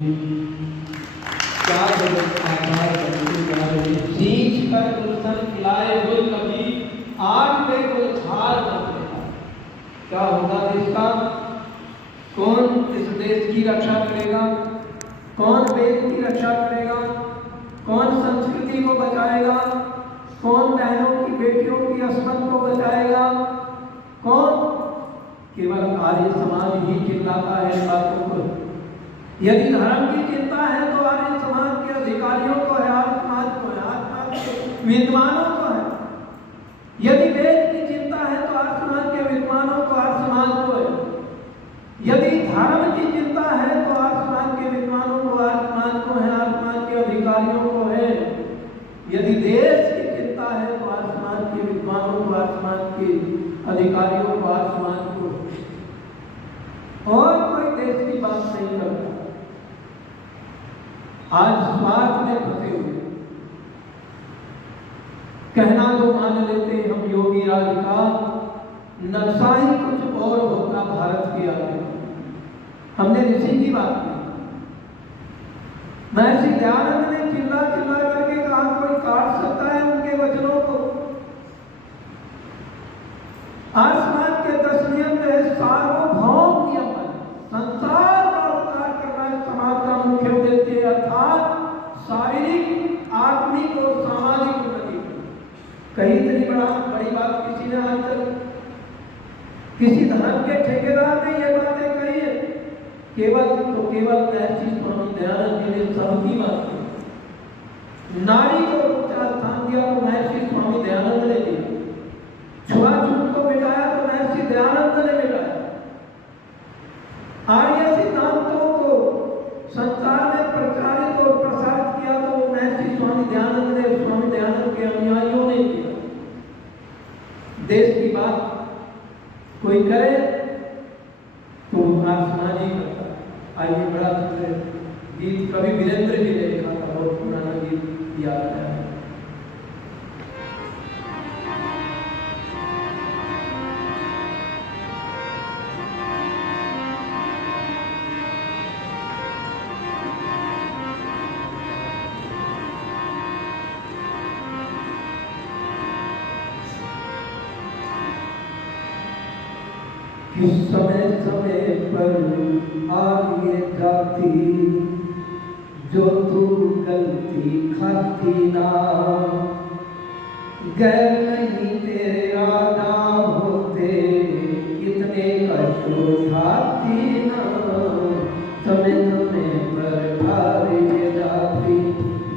क्या जगत आधार बनते जा रहे सींच कर गुलशन खिलाए गुल कभी आग पे गुलछार बनते। क्या होगा देश का? कौन इस देश की रक्षा करेगा? कौन वेद की रक्षा करेगा? कौन संस्कृति को बचाएगा? कौन बहनों की बेटियों की अस्मत को बचाएगा? कौन? केवल आर्य समाज ही चिल्लाता है बातों को। यदि धर्म की चिंता है तो आर्य समाज के अधिकारियों को है, आर्य समाज को है, आर्य समाज के विद्वानों को है। यदि वेद की चिंता है तो आर्य समाज के विद्वानों को, आर्य समाज को है। यदि धर्म की चिंता है तो आर्य समाज के विद्वानों को, आर्य समाज को है, आर्य समाज के अधिकारियों को है। यदि देश की चिंता है तो आर्य समाज के विद्वानों को, आर्य समाज के अधिकारियों को, आर्य समाज को, और कोई देश की बात नहीं करता। आज स्वार्थ में फंसे हुए, कहना तो मान लेते हम योगी राज का, नक्शा ही कुछ और होता भारत के आगे। हमने ऋषि की बात की, महर्षि दयानंद ने चिल्ला चिल्ला करके कहा कोई काट सकता है उनके वचनों को। आज समाज के 10 नियम में सार्वभौम नियम है, संसार का उद्धार करना समाज का मुख्य उद्देश्य है, अर्थात शारीरिक, आत्मिक और सामाजिक उन्नति। कहीं इतनी बड़ी बात किसी ने आज तक किसी धर्म के ठेकेदार ने ये बातें कही है? केवल महर्षि स्वामी दयानंद जी ने सबकी बात की। नारी को ऊंचा स्थान दिया तो महर्षि स्वामी दयानंद ने दिया, छुआछूत को मिटाया तो महर्षि दयानंद ने मिटाया, आर्य सिद्धांतों को संसार में प्रचारित और प्रसारित किया तो महर्षि स्वामी दयानंद ने, स्वामी दयानंद के अनुयायियों ने किया। देश की बात कोई करे तो समाज ही करता है। आइए बड़ा सुंदर गीत कवि वीरेंद्र जी ने लिखा था, बहुत पुराना गीत याद आया। किस समय समय पर आगे जाती जो तू गलती खाती ना, गैर नहीं तेरे राजा होते इतने कष्ट उठाती ना। समय समय पर आगे जाती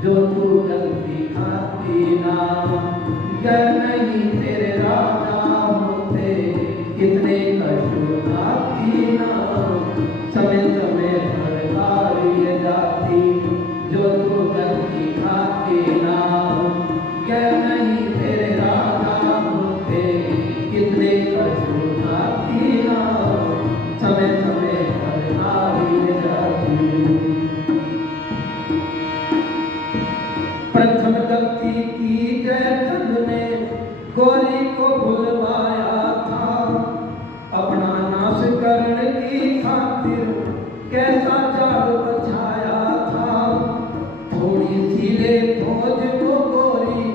जो तू गलती खाती ना, गैर नहीं तेरे राजा होते कितने कष्ट उठाती ना। समय समय पर हारी जाती जो तू गलती खाती ना, क्या नहीं तेरे राजा होते कितने कष्ट उठाती ना। समय समय पर हारी जाती। प्रथम गलती की जयचंद ने गौरी को बुलवाया था, अपना नाश करने की खातिर कैसा जाल बछाया था। थोड़ी सीले खोज को गोरी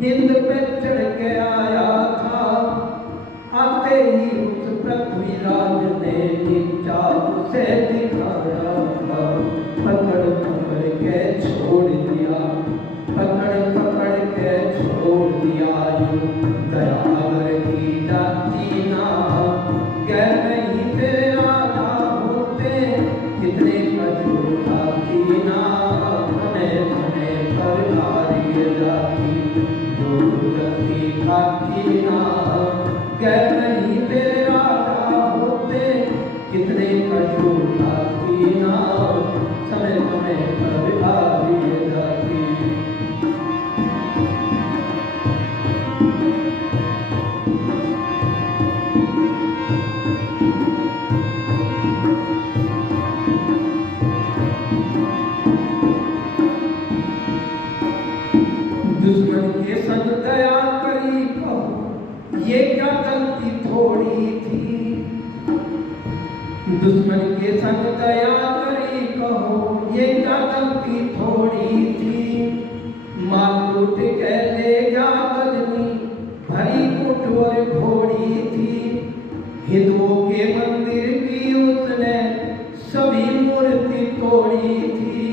हिंद पे चढ़ के आया था, आते ही उस पृथ्वीराज ने नीचा उसे दिखाया था। पकड़ पकड़ के छोड़ दिया, पकड़ पकड़ के छोड़ दिया, दयावर की जाती ना। गैर नहीं तेरे राजा होते कितने कष्ट उठाती ना। समय समय पर हारी जाती जो गलती खाती ना, गैर नहीं तेरे राजा होते कितने कष्ट उठाती ना। समय समय पर हारी जाती। दुश्मन के संग दया करी कहो ये क्या गलती थोड़ी थी। दुश्मन के संग दया करी कहो ये क्या गलती थोड़ी थी, माल लूट के ले जा गजनी, भरी ऊंट और घोड़ी थी। हिंदुओं के मंदिर की उसने सभी मूर्ति तोड़ी थी।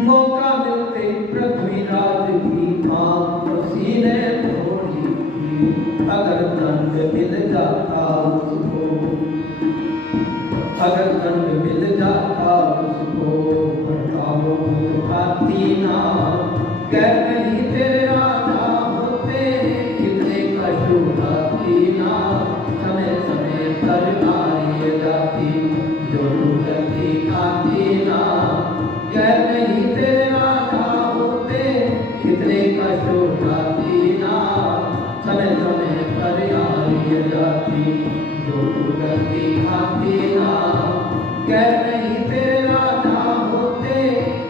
मौका मिलते पृथ्वीराज की आंख पसीने तोड़ी थी। अगर दंड मिल जाता उसको, अगर दंड मिल जाता उसको, हड़तालों को खाती ना। कह नहीं तेरे राजा होते, कितने कष्ट उठाती ना। समय समय पर आए जाती, जो गलती खाती ना। कह नहीं तेरे राजा होते, कितने कष्ट उठाती ना। समय समय पर आए जाती, जो गलती खाती ना। कह नहीं तेरे राजा होते,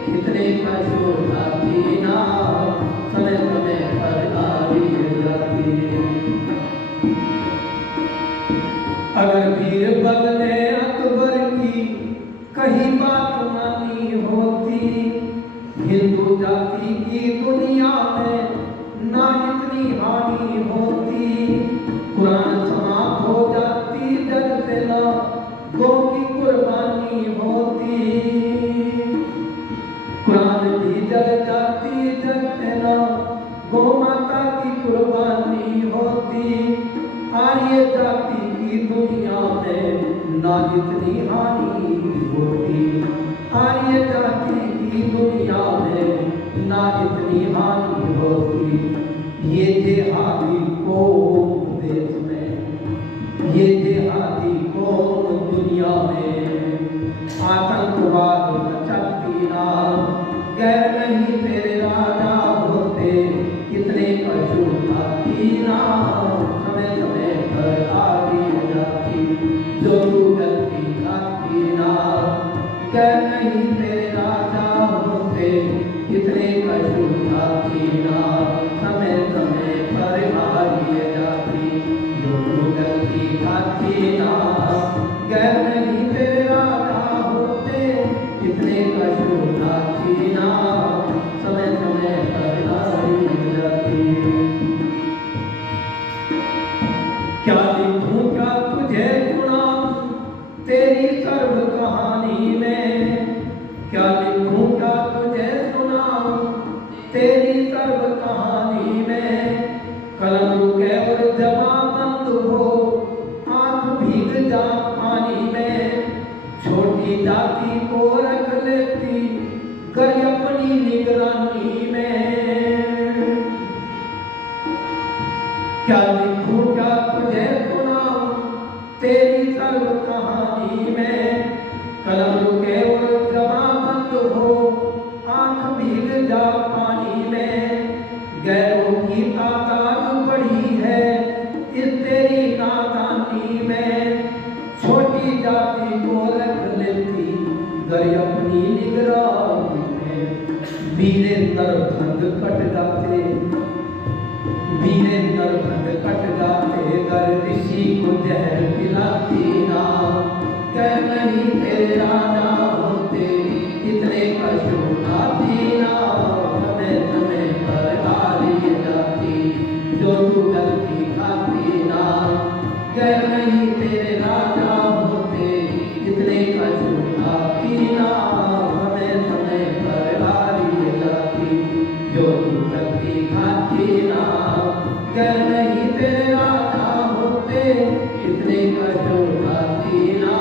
कितने कष्ट उठाती ना। समय समय पर आए जाती। अगर बीरबल ने अकबर की कही बात मानी होती, हिंदू जाति की दुनिया में ना इतनी हानि होती। कुरान समाप्त हो जाती, जग से ना गौ की कुर्बानी होती। कुरान भी जल जाती, जग से ना गौ माता की कुर्बानी होती। आर्य जाति की दुनिया में ना इतनी हानि होती। आर्य जाति की दुनिया में ना इतनी हानि होती। ये देहाती कौम देश में, ये देहाती कौम दुनिया में, आतंकवाद मचाती ना। गैर नहीं तेरे राजा होते, कितने कष्ट उठाती ना। समय समय पर आगे जाती, जो गलती खाती ना। गैर नहीं तेरे राजा होते, कितने कष्ट उठाती ना। समय समय पर आगे जाती, जो गलती खाती ना। गैर नहीं तेरे राजा होते, कितने कष्ट उठाती ना। समय समय पर आगे जाती। क्या लिखूं क्या तुझे सुनाऊं तेरी सर्व कहानी में। क्या लिखूं क्या तुझे सुनाऊं तेरी सर्व कहानी में। कलम रुके और जबां बंद हो, आंख भीग जा पानी में। छोटी जाति को रख लेती कर अपनी निगरानी में। क्या लिखूं क्या तुझे सुनाऊं तेरी सर्व कहानी में। कलम रुके और जबां बंद हो, आंख भीग जा पानी में। गैरों की तादाद बढ़ी है इस तेरी नादानी में। छोटी जाति को रख लेती गर अपनी निगरानी में। वीरे नरभंग कट जाते, वीरे नरभंग कट जाते, गर ऋषि को जहर पिलाती ना। कह नहीं तेरे राजा होते, कितने कष्ट उठाती ना। समय समय पर हारी जाती, जो तू गलती खाती ना। कह नहीं तेरे राजा होते, कितने कष्ट उठाती ना। समय समय पर हारी जाती, जो तू गलती खाती ना। कह नहीं तेरे राजा होते, कितने कष्ट उठाती ना।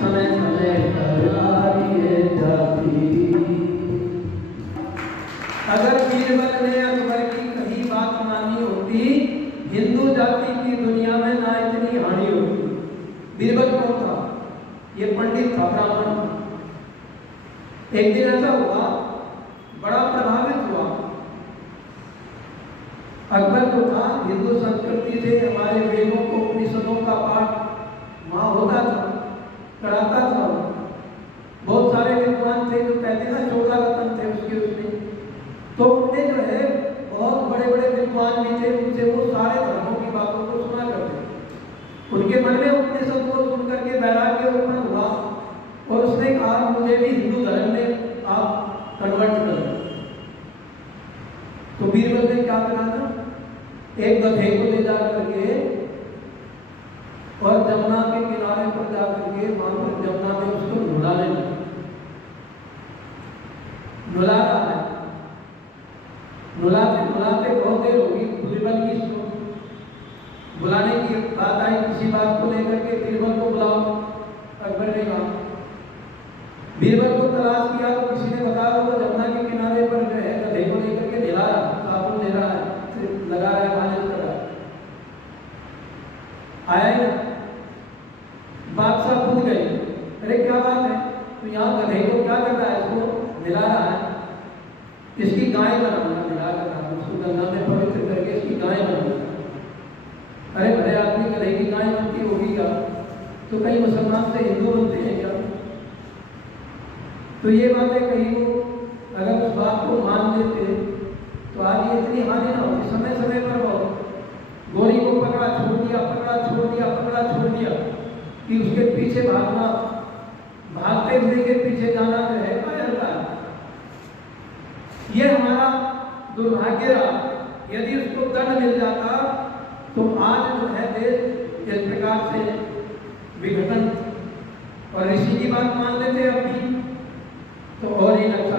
समय समय पर हारी जाती। अगर बीरबल ने अकबर की कही बात मानी होती, हिंदू जाति की दुनिया में ना इतनी हानि होती। बीरबल कौन था? ये पंडित था, ब्राह्मण था। एक दिन ऐसा हुआ, बड़ा प्रभावित हुआ। अकबर जो था, हिंदू संस्कृति से हमारे वेदों को, उपनिषदों का पाठ वहाँ होता था, कराता था। बहुत सारे विद्वान थे जो कहते ना 14 रत्न थे उसमें। तो उनने जो है बहुत बड़े बड़े विद्वान भी थे, उनसे वो सारे धर्मों की बातों को सुना करते। उनके मन में उपनिषद को सुन करके वैराग्य उत्पन्न हुआ और उसने कहा साहब मुझे भी हिंदू धर्म में आप कन्वर्ट कर दो। तो बीरबल ने क्या करा था, एक गधे को ले जा करके और जमुना के किनारे पर जा करके वहां पर जमुना में उसको नुलाने लगा। नुला रहा है, नुलाते नुलाते बहुत देर होगी। बीरबल की बुलाने की बात आई, किसी बात को लेकर के बीरबल को बुलाओ। अकबर ने कहा, बीरबल को तलाश किया तो किसी ने बताया वो जमुना के किनारे पर जो है गधे को लेकर के निला रहा, साबुन ले रहा है, लगा रहा है, मालिश कर रहा है। आया ही ना, बादशाह खुद गए, अरे क्या बात है, तो यहाँ गधे को क्या कर रहा है, इसको निला रहा है, इसकी गाय बनाऊंगा, निला कर रहा है, उसको गंगा में पवित्र करके इसकी गाय बनाऊंगा। अरे बड़े आदमी गधे की गाय बनती होगी क्या, तो कई मुसलमान से हिंदू बनते हैं क्या? तो ये बातें कहीं को अगर उस बात को मान लेते तो आज ये इतनी हानि ना होती। समय समय पर बहुत गोरी को पकड़ा छोड़ दिया, पकड़ा छोड़ दिया, पकड़ा छोड़ दिया, कि उसके पीछे भागना, भागते हुए के पीछे जाना जो है कायरता है। ये हमारा दुर्भाग्य रहा। यदि उसको दंड मिल जाता तो आज जो है देश इस प्रकार से विघटन और ऋषि की बात मान लेते अपनी तो और ही अच्छा